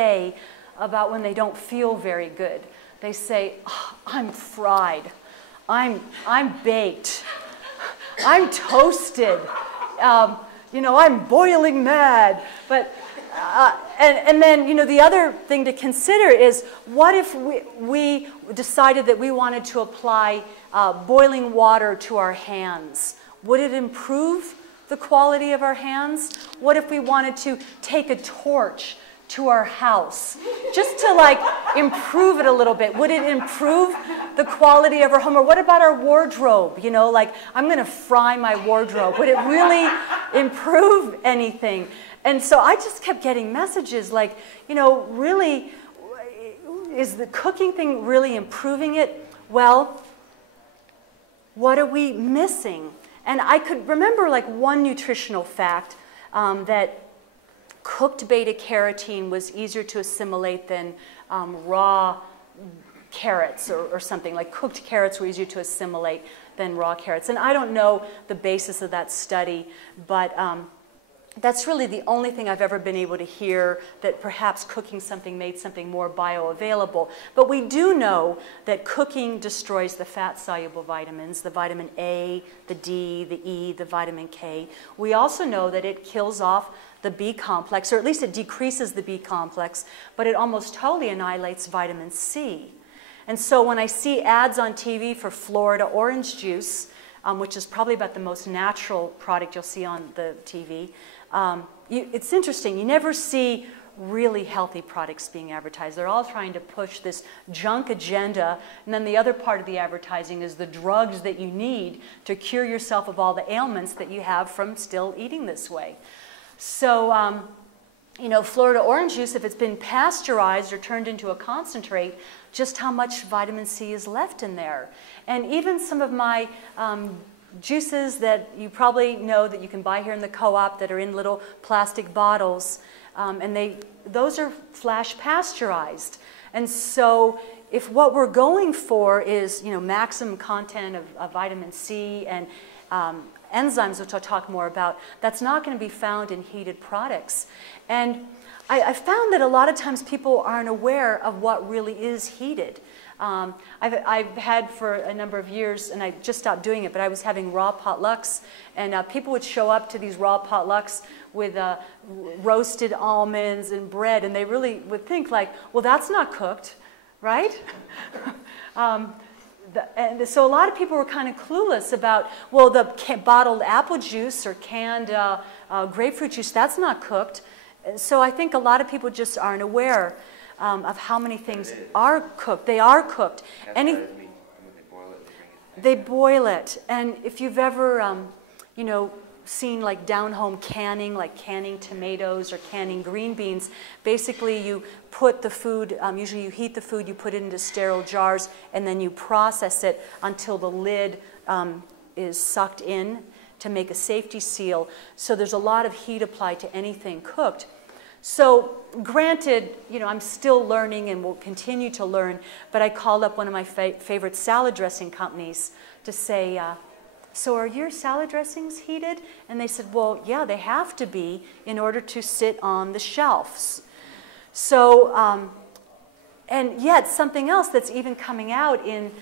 say about when they don't feel very good. They say, oh, I'm fried, I'm baked, I'm toasted, you know, I'm boiling mad. But, and then, you know, the other thing to consider is, what if we decided that we wanted to apply boiling water to our hands? Would it improve the quality of our hands? What if we wanted to take a torch to our house just to like improve it a little bit? Would it improve the quality of our home? Or what about our wardrobe? You know, like, I'm going to fry my wardrobe. Would it really improve anything? And so I just kept getting messages like, you know, really, is the cooking thing really improving it? Well, what are we missing? And I could remember like one nutritional fact, that cooked beta-carotene was easier to assimilate than raw carrots or something. Like, cooked carrots were easier to assimilate than raw carrots. And I don't know the basis of that study, but that's really the only thing I've ever been able to hear, that perhaps cooking something made something more bioavailable. But we do know that cooking destroys the fat-soluble vitamins, the vitamin A, the D, the E, the vitamin K. We also know that it kills off the B complex, or at least it decreases the B complex, but it almost totally annihilates vitamin C. And so when I see ads on TV for Florida orange juice, which is probably about the most natural product you'll see on the TV, it's interesting. You never see really healthy products being advertised. They're all trying to push this junk agenda, and then the other part of the advertising is the drugs that you need to cure yourself of all the ailments that you have from still eating this way. So, you know, Florida orange juice, if it's been pasteurized or turned into a concentrate, just how much vitamin C is left in there. And even some of my juices that you probably know that you can buy here in the co-op that are in little plastic bottles, and those are flash pasteurized. And so if what we're going for is, you know, maximum content of vitamin C and enzymes, which I'll talk more about, that's not going to be found in heated products. And I found that a lot of times people aren't aware of what really is heated. I've had for a number of years, and I just stopped doing it, but I was having raw potlucks, and people would show up to these raw potlucks with roasted almonds and bread, and they really would think like, well, that's not cooked, right? And so a lot of people were kind of clueless about, well, the bottled apple juice or canned grapefruit juice, that's not cooked. So I think a lot of people just aren't aware of how many things are cooked. They are cooked. They boil it. And if you've ever, you know, seen like down-home canning, like canning tomatoes or canning green beans, basically you put the food, usually you heat the food, you put it into sterile jars, and then you process it until the lid is sucked in to make a safety seal. So there's a lot of heat applied to anything cooked. So granted, you know, I'm still learning and will continue to learn, but I called up one of my favorite salad dressing companies to say, so are your salad dressings heated? And they said, well, yeah, they have to be in order to sit on the shelves. So, and yet something else that's even coming out in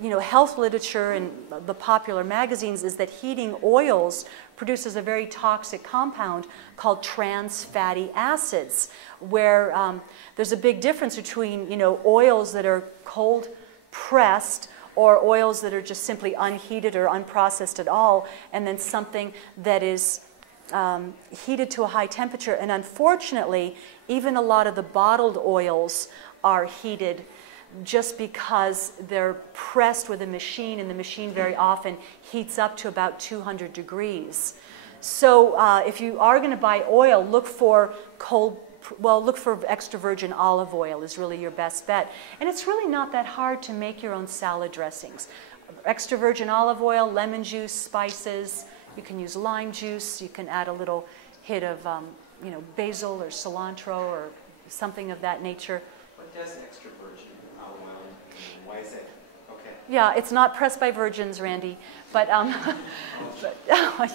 you know, health literature and the popular magazines is that heating oils produces a very toxic compound called trans fatty acids, where there's a big difference between, you know, oils that are cold pressed or oils that are just simply unheated or unprocessed at all, and then something that is heated to a high temperature. And unfortunately, even a lot of the bottled oils are heated just because they're pressed with a machine, and the machine very often heats up to about 200 degrees. So if you are going to buy oil, look for look for extra virgin olive oil is really your best bet. And it's really not that hard to make your own salad dressings. Extra virgin olive oil, lemon juice, spices. You can use lime juice. You can add a little hit of you know, basil or cilantro or something of that nature. What does extra virgin olive oil mean? Why is it? Okay. Yeah, it's not pressed by virgins, Randy, but,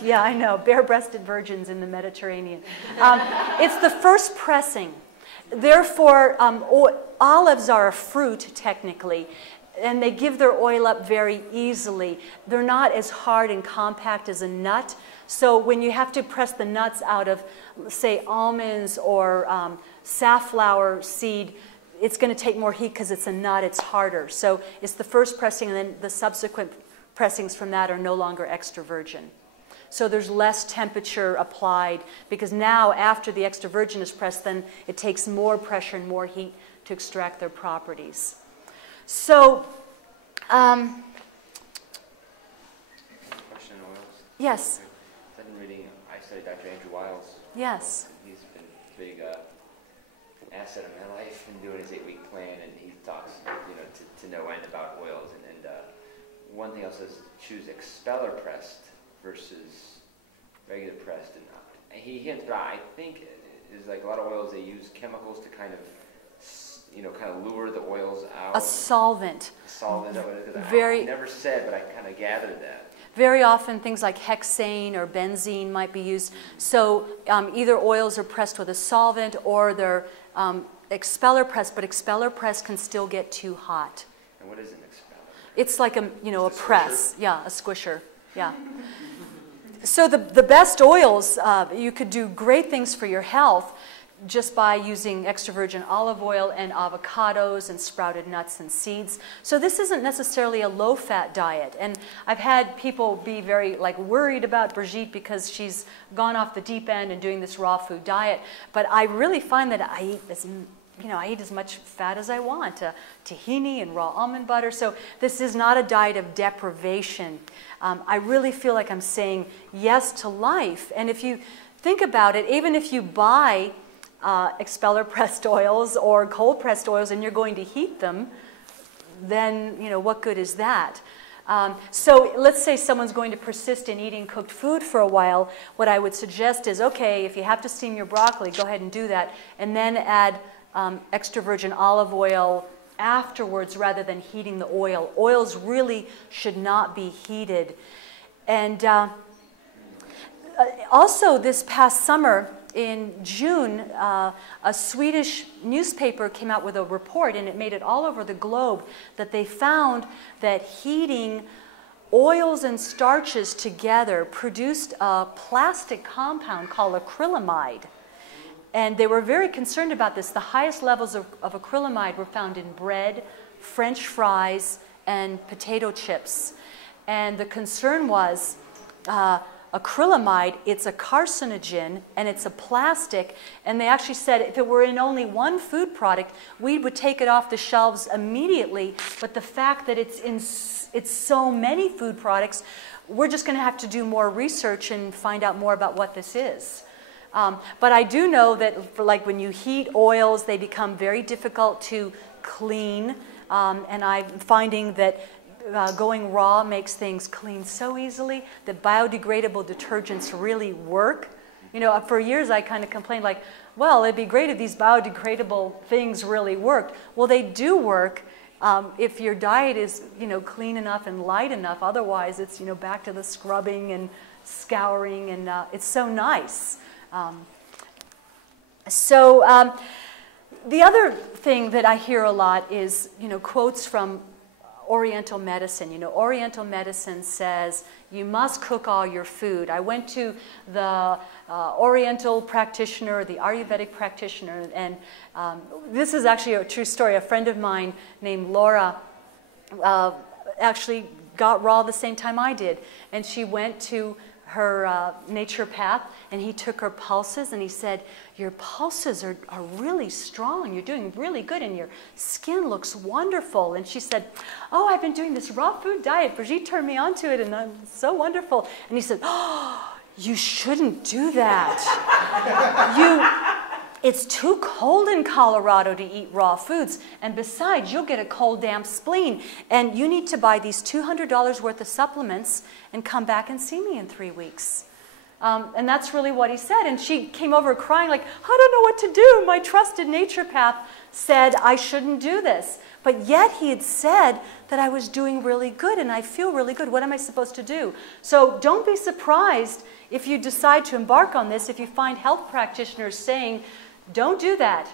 yeah, I know, bare-breasted virgins in the Mediterranean. It's the first pressing. Therefore, olives are a fruit, technically, and they give their oil up very easily. They're not as hard and compact as a nut. So when you have to press the nuts out of, say, almonds or safflower seed, it's going to take more heat because it's a nut, it's harder. So it's the first pressing, and then the subsequent pressings from that are no longer extra virgin. So there's less temperature applied, because now after the extra virgin is pressed, then it takes more pressure and more heat to extract their properties. So, Question on oils. yes. I've been reading, I studied Dr. Andrew Wiles. Yes. He's been a big asset in my life in doing his 8-week plan, and he talks, to no end about oils. And one thing else is choose expeller pressed versus regular pressed. And he hints, but I think is like a lot of oils, they use chemicals to kind of lure the oils out. A solvent. A solvent, is that what it is? Very. I never said, but I kind of gathered that. Very often things like hexane or benzene might be used. So either oils are pressed with a solvent or they're expeller pressed, but expeller press can still get too hot. And what is an expeller? It's like a press. Squisher? Yeah, a squisher. Yeah. So the best oils, you could do great things for your health just by using extra virgin olive oil and avocados and sprouted nuts and seeds. So this isn't necessarily a low-fat diet. And I've had people be very worried about Brigitte because she's gone off the deep end and doing this raw food diet. But I really find that I eat as much fat as I want, tahini and raw almond butter. So this is not a diet of deprivation. I really feel like I'm saying yes to life. And if you think about it, even if you buy expeller pressed oils or cold pressed oils and you're going to heat them, then what good is that? So let's say someone's going to persist in eating cooked food for a while. What I would suggest is, okay, if you have to steam your broccoli, go ahead and do that, and then add extra virgin olive oil afterwards rather than heating the oil. Oils really should not be heated. And also this past summer, in June, a Swedish newspaper came out with a report, and it made it all over the globe, that they found that heating oils and starches together produced a plastic compound called acrylamide. And they were very concerned about this. The highest levels of acrylamide were found in bread, French fries, and potato chips. And the concern was acrylamide, it's a carcinogen, and it's a plastic, and they actually said if it were in only one food product, we would take it off the shelves immediately, but the fact that it's so many food products, we're just going to have to do more research and find out more about what this is. But I do know that when you heat oils, they become very difficult to clean, and I'm finding that going raw makes things clean so easily that biodegradable detergents really work. For years I kind of complained well, it'd be great if these biodegradable things really worked. Well, they do work if your diet is, clean enough and light enough. Otherwise, it's, back to the scrubbing and scouring, and it's so nice. The other thing that I hear a lot is, quotes from Oriental medicine. Oriental medicine says you must cook all your food. I went to the Oriental practitioner, the Ayurvedic practitioner, and this is actually a true story. A friend of mine named Laura actually got raw the same time I did, and she went to her naturopath, and he took her pulses, and he said, your pulses are really strong, you're doing really good, and your skin looks wonderful. And she said, oh, I've been doing this raw food diet. Brigitte turned me onto it, and I'm so wonderful. And he said, oh, you shouldn't do that. It's too cold in Colorado to eat raw foods, and besides, you'll get a cold, damp spleen, and you need to buy these $200 worth of supplements and come back and see me in 3 weeks. And that's really what he said, and she came over crying I don't know what to do. My trusted naturopath said I shouldn't do this, but yet he had said that I was doing really good, and I feel really good. What am I supposed to do? So don't be surprised if you decide to embark on this, if you find health practitioners saying, don't do that.